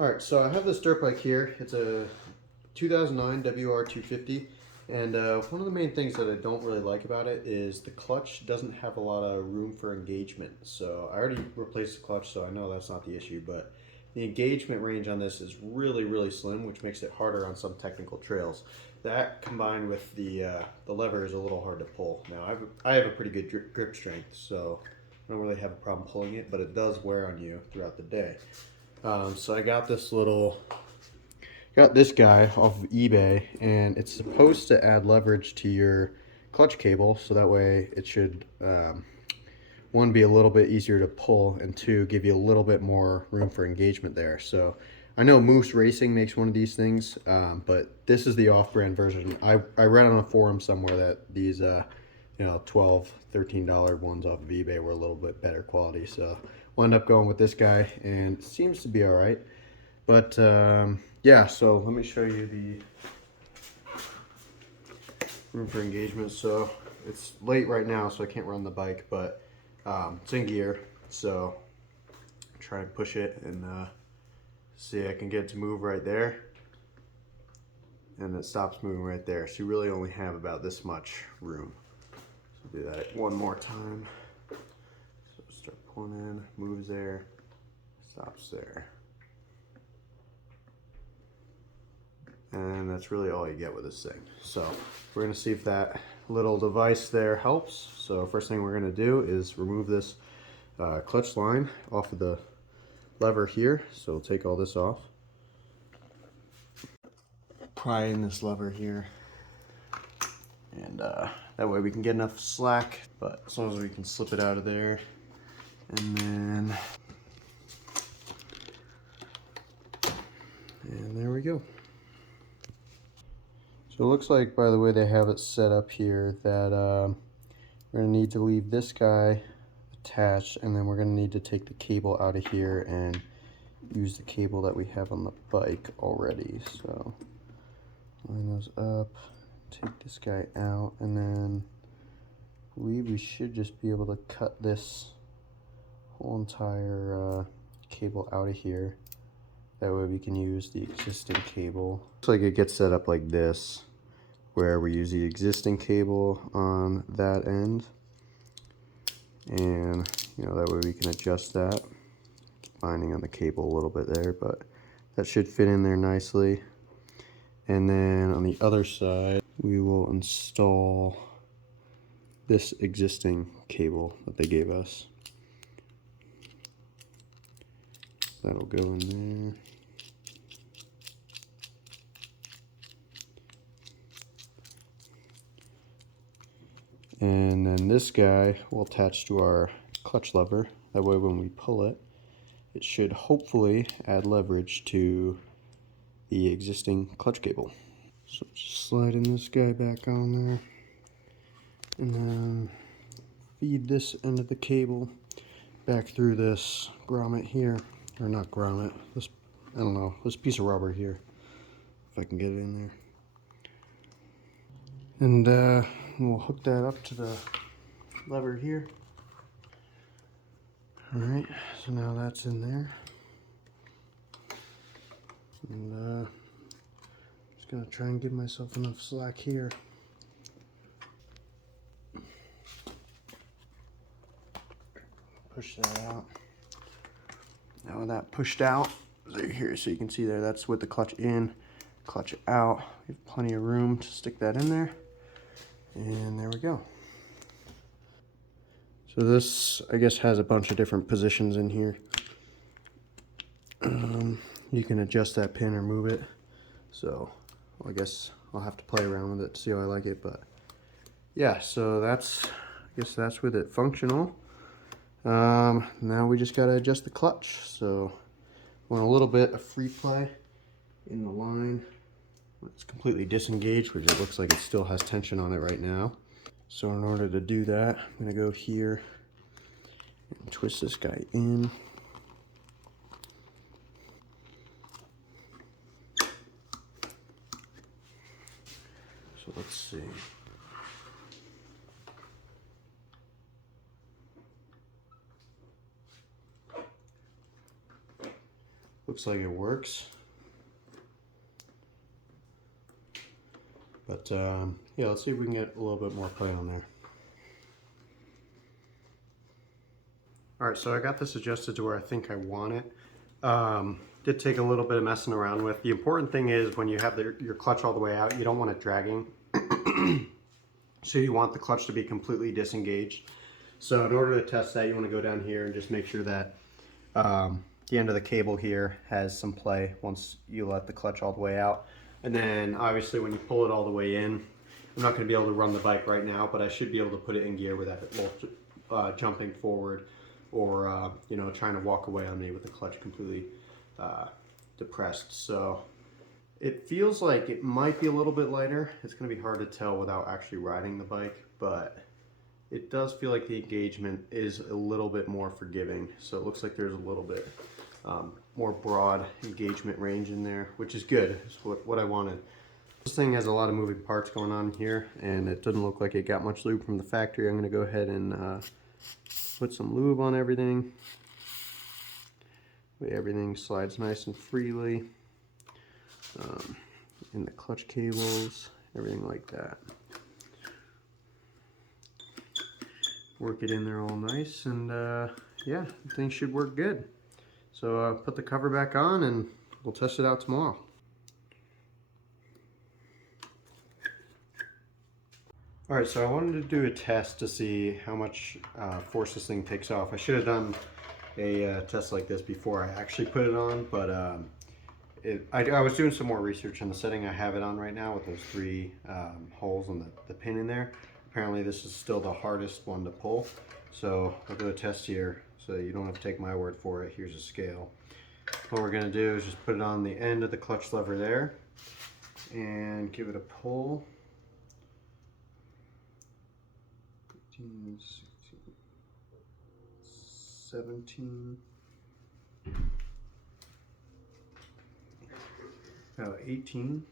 All right, so I have this dirt bike here. It's a 2009 WR250, and one of the main things that I don't really like about it is the clutch doesn't have a lot of room for engagement. So I already replaced the clutch, so I know that's not the issue, but the engagement range on this is really, really slim, which makes it harder on some technical trails. That combined with the lever is a little hard to pull. Now I have a pretty good grip strength, so I don't really have a problem pulling it, but it does wear on you throughout the day. So I got this guy off of eBay, and it's supposed to add leverage to your clutch cable, so that way it should one, be a little bit easier to pull, and two, give you a little bit more room for engagement there. So I know Moose Racing makes one of these things, but this is the off-brand version. I read on a forum somewhere that these $12, $13 ones off of eBay were a little bit better quality, so we'll end up going with this guy, and it seems to be all right. But yeah, so let me show you the room for engagement. So it's late right now, so I can't run the bike, but it's in gear. So try and push it and see, I can get it to move right there, and it stops moving right there. So you really only have about this much room. So do that one more time. So start pulling in, moves there, stops there. And that's really all you get with this thing. So we're gonna see if that little device there helps. So first thing we're gonna do is remove this clutch line off of the lever here. So we'll take all this off. Pry in this lever here. And that way we can get enough slack, but as long as we can slip it out of there. And there we go. So it looks like, by the way they have it set up here, that we're going to need to leave this guy attached, and then we're going to need to take the cable out of here and use the cable that we have on the bike already. So line those up, take this guy out, and then I believe we should just be able to cut this whole entire cable out of here. That way we can use the existing cable. Looks like it gets set up like this, where we use the existing cable on that end, and that way we can adjust that. Keep binding on the cable a little bit there, but that should fit in there nicely. And then on the other side, we will install this existing cable that they gave us. That'll go in there. And then this guy will attach to our clutch lever. That way when we pull it, it should hopefully add leverage to the existing clutch cable. So just sliding this guy back on there, and then feed this end of the cable back through this grommet here, or not grommet, this, I don't know, this piece of rubber here, if I can get it in there. And we'll hook that up to the lever here. Alright, so now that's in there. And just gonna try and give myself enough slack here. Push that out. Now with that pushed out, here, so you can see there, that's with the clutch in, clutch out. We have plenty of room to stick that in there. And there we go. So this, I guess, has a bunch of different positions in here. You can adjust that pin or move it. So I guess I'll have to play around with it to see how I like it. But yeah, so that's, I guess that's with it functional. Now we just gotta adjust the clutch. So I want a little bit of free play in the line. It's completely disengaged, which it looks like it still has tension on it right now. So in order to do that, I'm gonna go here and twist this guy in. So let's see. Looks like it works. But yeah, let's see if we can get a little bit more play on there. All right, so I got this adjusted to where I think I want it. Did take a little bit of messing around with. The important thing is when you have your clutch all the way out, you don't want it dragging. So you want the clutch to be completely disengaged. So in order to test that, you want to go down here and just make sure that the end of the cable here has some play once you let the clutch all the way out. And then obviously when you pull it all the way in, I'm not going to be able to run the bike right now, but I should be able to put it in gear without it jumping forward or you know, trying to walk away on me with the clutch completely depressed. So it feels like it might be a little bit lighter. It's going to be hard to tell without actually riding the bike, but it does feel like the engagement is a little bit more forgiving. So it looks like there's a little bit more broad engagement range in there, which is good. It's what I wanted. This thing has a lot of moving parts going on here, and it doesn't look like it got much lube from the factory. I'm going to go ahead and put some lube on everything. That way everything slides nice and freely. In the clutch cables, everything like that. Work it in there all nice, and yeah, things should work good. So put the cover back on and we'll test it out tomorrow. Alright, so I wanted to do a test to see how much force this thing takes off. I should have done a test like this before I actually put it on, but I was doing some more research on the setting I have it on right now with those 3 holes and the pin in there. Apparently this is still the hardest one to pull, so I'll do a test here so you don't have to take my word for it. Here's a scale. What we're going to do is just put it on the end of the clutch lever there and give it a pull. 15, 16, 17, about 18.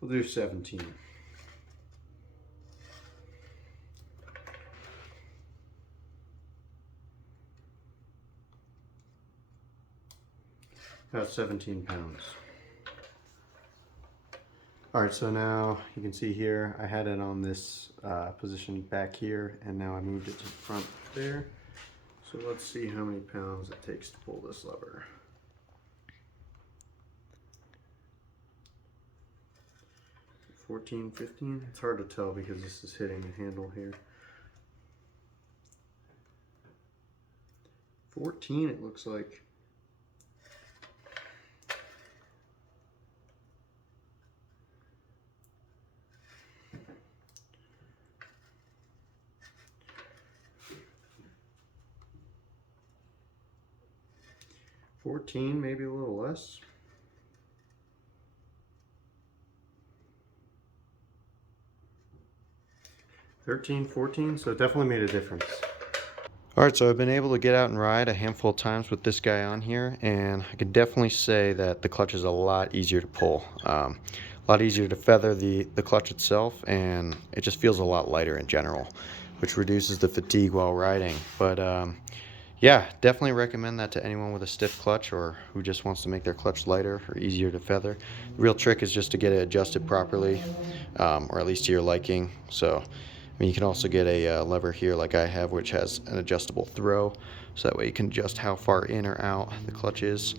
We'll do 17. About 17 pounds. Alright, so now you can see here, I had it on this position back here, and now I moved it to the front there. So let's see how many pounds it takes to pull this lever. 14, 15? It's hard to tell because this is hitting the handle here. 14 it looks like. Maybe a little less. 13, 14, so it definitely made a difference. Alright, so I've been able to get out and ride a handful of times with this guy on here, and I can definitely say that the clutch is a lot easier to pull. A lot easier to feather the clutch itself, and it just feels a lot lighter in general, which reduces the fatigue while riding. But yeah, definitely recommend that to anyone with a stiff clutch or who just wants to make their clutch lighter or easier to feather. The real trick is just to get it adjusted properly, or at least to your liking. So I mean, you can also get a lever here like I have, which has an adjustable throw, so that way you can adjust how far in or out the clutch is.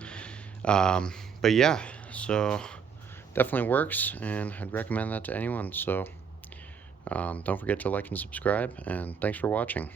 But yeah, so definitely works, and I'd recommend that to anyone. So don't forget to like and subscribe, and thanks for watching.